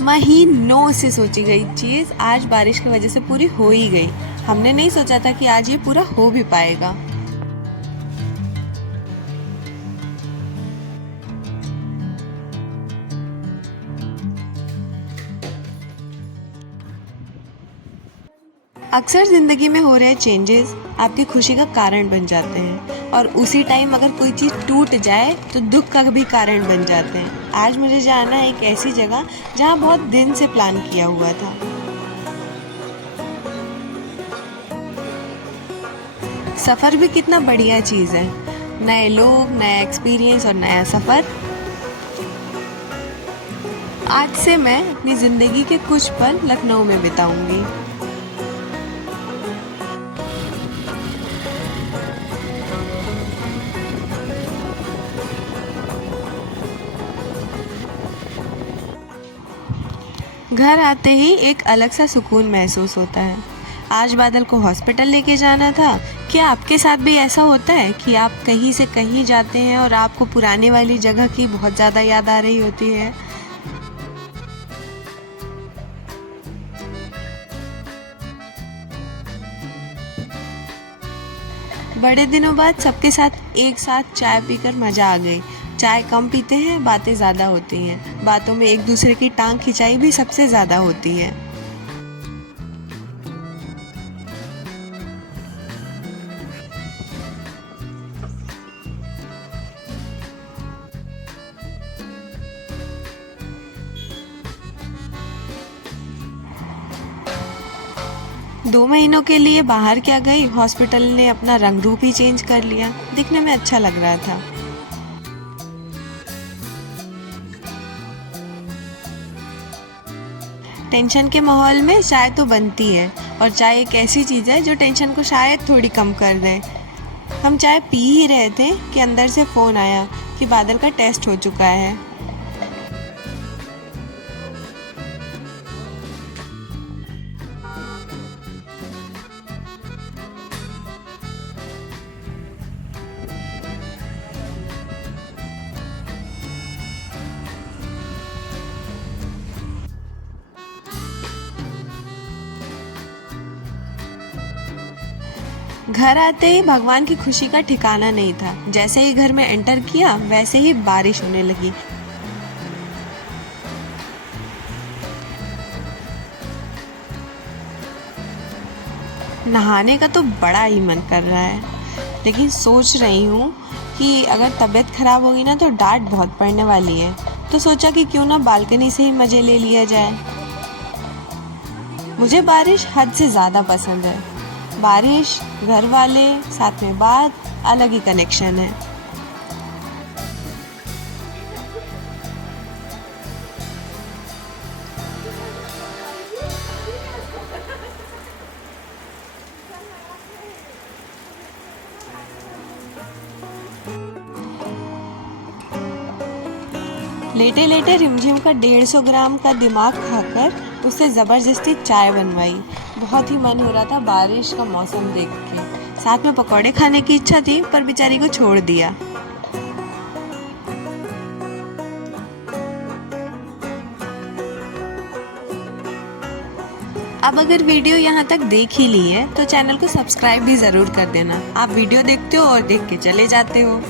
महीनों से सोची गई चीज़ आज बारिश की वजह से पूरी हो ही गई। हमने नहीं सोचा था कि आज ये पूरा हो भी पाएगा। अक्सर ज़िंदगी में हो रहे चेंजेस आपकी खुशी का कारण बन जाते हैं और उसी टाइम अगर कोई चीज़ टूट जाए तो दुख का भी कारण बन जाते हैं। आज मुझे जाना है एक ऐसी जगह जहाँ बहुत दिन से प्लान किया हुआ था। सफ़र भी कितना बढ़िया चीज़ है, नए लोग, नया एक्सपीरियंस और नया सफ़र। आज से मैं अपनी ज़िंदगी के कुछ पल लखनऊ में बिताऊंगी। घर आते ही एक अलग सा सुकून महसूस होता है। आज बादल को हॉस्पिटल लेके जाना था। क्या आपके साथ भी ऐसा होता है कि आप कहीं से कहीं जाते हैं और आपको पुराने वाली जगह की बहुत ज़्यादा याद आ रही होती है? बड़े दिनों बाद सबके साथ एक साथ चाय पीकर मज़ा आ गई। चाय कम पीते हैं, बातें ज़्यादा होती हैं। बातों में एक दूसरे की टांग खिंचाई भी सबसे ज़्यादा होती है। दो महीनों के लिए बाहर क्या गई, हॉस्पिटल ने अपना रंग रूप ही चेंज कर लिया। दिखने में अच्छा लग रहा था। टेंशन के माहौल में चाय तो बनती है और चाय एक ऐसी चीज़ है जो टेंशन को शायद थोड़ी कम कर दे। हम चाय पी ही रहे थे कि अंदर से फ़ोन आया कि बादल का टेस्ट हो चुका है। घर आते ही भगवान की खुशी का ठिकाना नहीं था। जैसे ही घर में एंटर किया वैसे ही बारिश होने लगी। नहाने का तो बड़ा ही मन कर रहा है, लेकिन सोच रही हूँ कि अगर तबीयत खराब होगी ना तो डांट बहुत पड़ने वाली है। तो सोचा कि क्यों ना बालकनी से ही मज़े ले लिया जाए। मुझे बारिश हद से ज़्यादा पसंद है। बारिश, घर वाले, साथ में बात, अलग ही कनेक्शन है। लेटे लेटे रिमझिम का 150 ग्राम का दिमाग खाकर उससे ज़बरदस्ती चाय बनवाई। बहुत ही मन हो रहा था बारिश का मौसम देख के। साथ में पकौड़े खाने की इच्छा थी पर बेचारी को छोड़ दिया। अब अगर वीडियो यहाँ तक देख ही ली है तो चैनल को सब्सक्राइब भी ज़रूर कर देना। आप वीडियो देखते हो और देख के चले जाते हो।